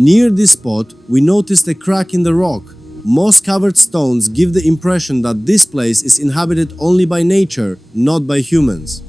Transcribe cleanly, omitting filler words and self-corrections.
Near this spot, we noticed a crack in the rock. Moss-covered stones give the impression that this place is inhabited only by nature, not by humans.